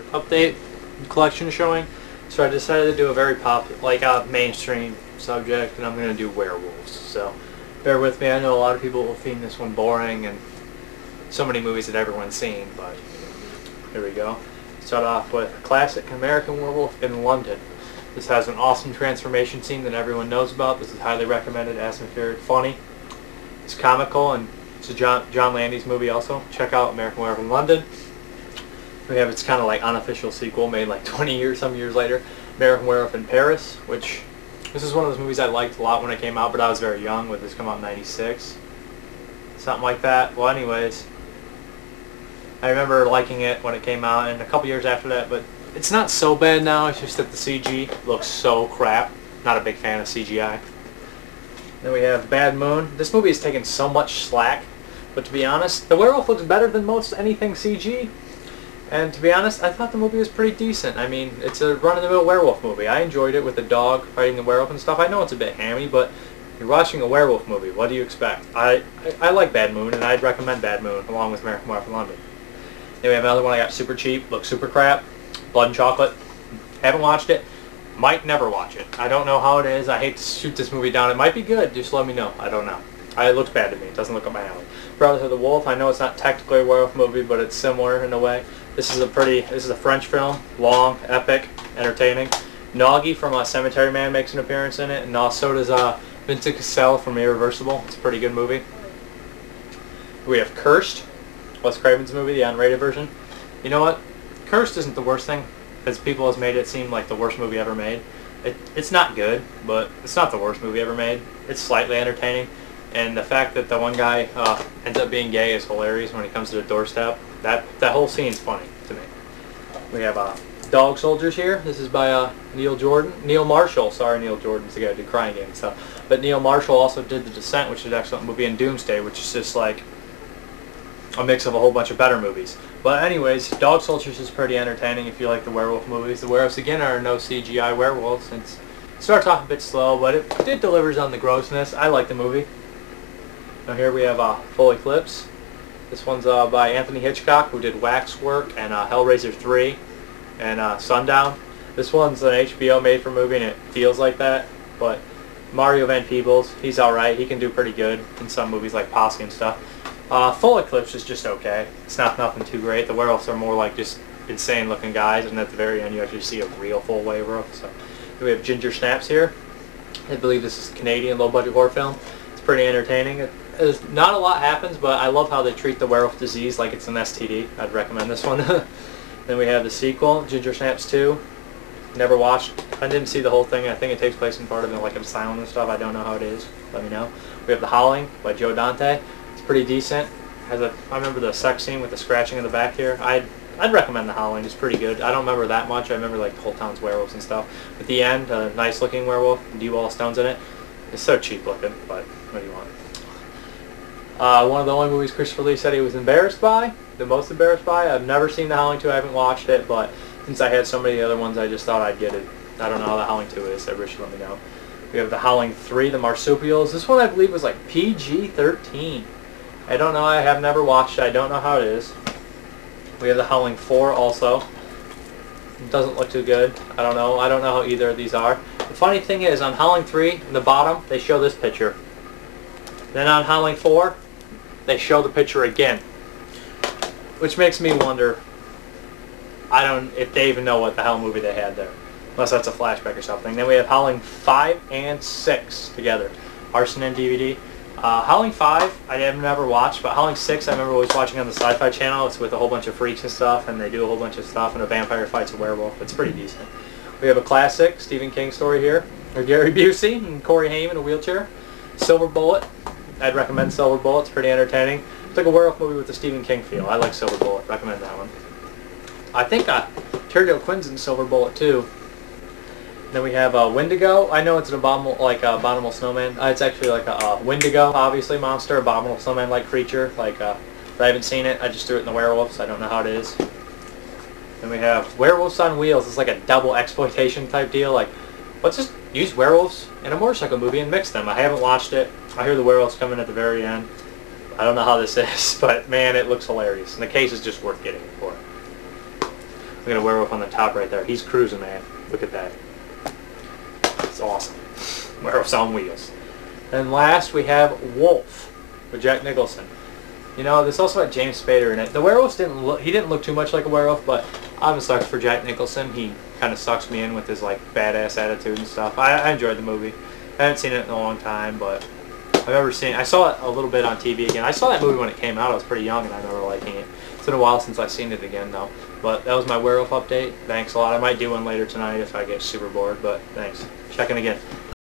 update collection showing, so I decided to do a very mainstream subject, and I'm going to do werewolves. So bear with me. I know a lot of people will find this one boring and so many movies that everyone's seen, but here we go. Start off with a classic American Werewolf in London. This has an awesome transformation scene that everyone knows about. This is highly recommended, atmospheric, funny. It's comical, and it's a John Landis movie also. Check out American Werewolf in London. We have its kind of like unofficial sequel made like 20 years, some years later, American Werewolf in Paris, which this is one of those movies I liked a lot when it came out, but I was very young. When this come out in '96, something like that. Well, anyways, I remember liking it when it came out, and a couple years after that, but it's not so bad now. It's just that the CG looks so crap. Not a big fan of CGI. Then we have Bad Moon. This movie has taken so much slack, but to be honest, the werewolf looks better than most anything CG. And to be honest, I thought the movie was pretty decent. I mean, it's a run-of-the-mill werewolf movie. I enjoyed it with the dog fighting the werewolf and stuff. I know it's a bit hammy, but you're watching a werewolf movie. What do you expect? I like Bad Moon, and I'd recommend Bad Moon along with American Werewolf in London. Then we have another one I got super cheap, looks super crap, Blood and Chocolate. Haven't watched it. Might never watch it. I don't know how it is. I hate to shoot this movie down. It might be good. Just let me know. I don't know. It looks bad to me. It doesn't look up my alley. Brotherhood of the Wolf. I know it's not technically a werewolf movie, but it's similar in a way. This is a French film. Long, epic, entertaining. Noggy from Cemetery Man makes an appearance in it, and so does Vincent Cassel from Irreversible. It's a pretty good movie. We have Cursed, Wes Craven's movie, the unrated version. You know what? Cursed isn't the worst thing, because people have made it seem like the worst movie ever made. It's not good, but it's not the worst movie ever made. It's slightly entertaining, and the fact that the one guy ends up being gay is hilarious when he comes to the doorstep. That whole scene's funny to me. We have Dog Soldiers here. This is by Neil Marshall. Sorry, Neil Jordan's the guy who did Crying Game and stuff. But Neil Marshall also did The Descent, which is an excellent movie, and Doomsday, which is just like a mix of a whole bunch of better movies. But anyways, Dog Soldiers is pretty entertaining if you like the werewolf movies. The werewolves, again, are no CGI werewolves. It starts off a bit slow, but it delivers on the grossness. I like the movie. Now here we have Full Eclipse. This one's by Anthony Hitchcock, who did Waxwork and Hellraiser 3 and Sundown. This one's an HBO made-for movie, and it feels like that. But Mario Van Peebles, he's alright. He can do pretty good in some movies like Posse and stuff. Full Eclipse is just okay. It's not nothing too great. The werewolves are more like just insane-looking guys, and at the very end you actually see a real full werewolf. So we have Ginger Snaps here. I believe this is a Canadian low-budget horror film. It's pretty entertaining. Not a lot happens, but I love how they treat the werewolf disease like it's an STD. I'd recommend this one. Then we have the sequel, Ginger Snaps 2. Never watched. I didn't see the whole thing. I think it takes place in part of it, like an asylum and stuff. I don't know how it is. Let me know. We have The Howling by Joe Dante. It's pretty decent. I remember the sex scene with the scratching in the back here. I'd recommend The Howling. It's pretty good. I don't remember that much. I remember like the whole town's werewolves and stuff. At the end, a nice looking werewolf, D-Wall Stone's in it. It's so cheap looking, but what do you want? One of the only movies Christopher Lee said he was embarrassed by, the most embarrassed by. I've never seen The Howling 2. I haven't watched it, but since I had so many other ones, I just thought I'd get it. I don't know how The Howling 2 is. Everybody should let me know. We have The Howling 3, The Marsupials. This one I believe was like PG-13. I don't know. I have never watched it. I don't know how it is. We have The Howling 4 also. It doesn't look too good. I don't know. I don't know how either of these are. The funny thing is, on Howling 3, in the bottom, they show this picture. Then on Howling 4, they show the picture again, which makes me wonder, if they even know what the hell movie they had there, unless that's a flashback or something. Then we have Howling 5 and 6 together, Arson and DVD. Howling 5 I have never watched, but Howling 6 I remember always watching on the Sci-Fi Channel. It's with a whole bunch of freaks and stuff, and they do a whole bunch of stuff, and a vampire fights a werewolf. It's pretty decent. We have a classic Stephen King story here, or Gary Busey and Corey Haim in a wheelchair. Silver Bullet. I'd recommend Silver Bullet. It's pretty entertaining. It's like a werewolf movie with a Stephen King feel. I like Silver Bullet. Recommend that one. I think Terry Quinn's in Silver Bullet too. Then we have Wendigo. I know it's an abominable snowman. It's actually like a Wendigo, obviously monster, abominable snowman-like creature. But I haven't seen it. I just threw it in the werewolves. I don't know how it is. Then we have Werewolves on Wheels. It's like a double exploitation type deal. Like, let's just use werewolves in a motorcycle movie and mix them. I haven't watched it. I hear the werewolves come in at the very end. I don't know how this is, but man, it looks hilarious. And the case is just worth getting it for. We got a werewolf on the top right there. He's cruising, man. Look at that. It's awesome. Werewolves on wheels. And last we have Wolf with Jack Nicholson. You know, this also had James Spader in it. The werewolf he didn't look too much like a werewolf, but I'm a sucker for Jack Nicholson. He kind of sucks me in with his like badass attitude and stuff. I enjoyed the movie. I haven't seen it in a long time, but I saw it a little bit on TV again. I saw that movie when it came out. I was pretty young and I remember liking it. It's been a while since I've seen it again though. But that was my werewolf update. Thanks a lot. I might do one later tonight if I get super bored, but thanks. Checking again.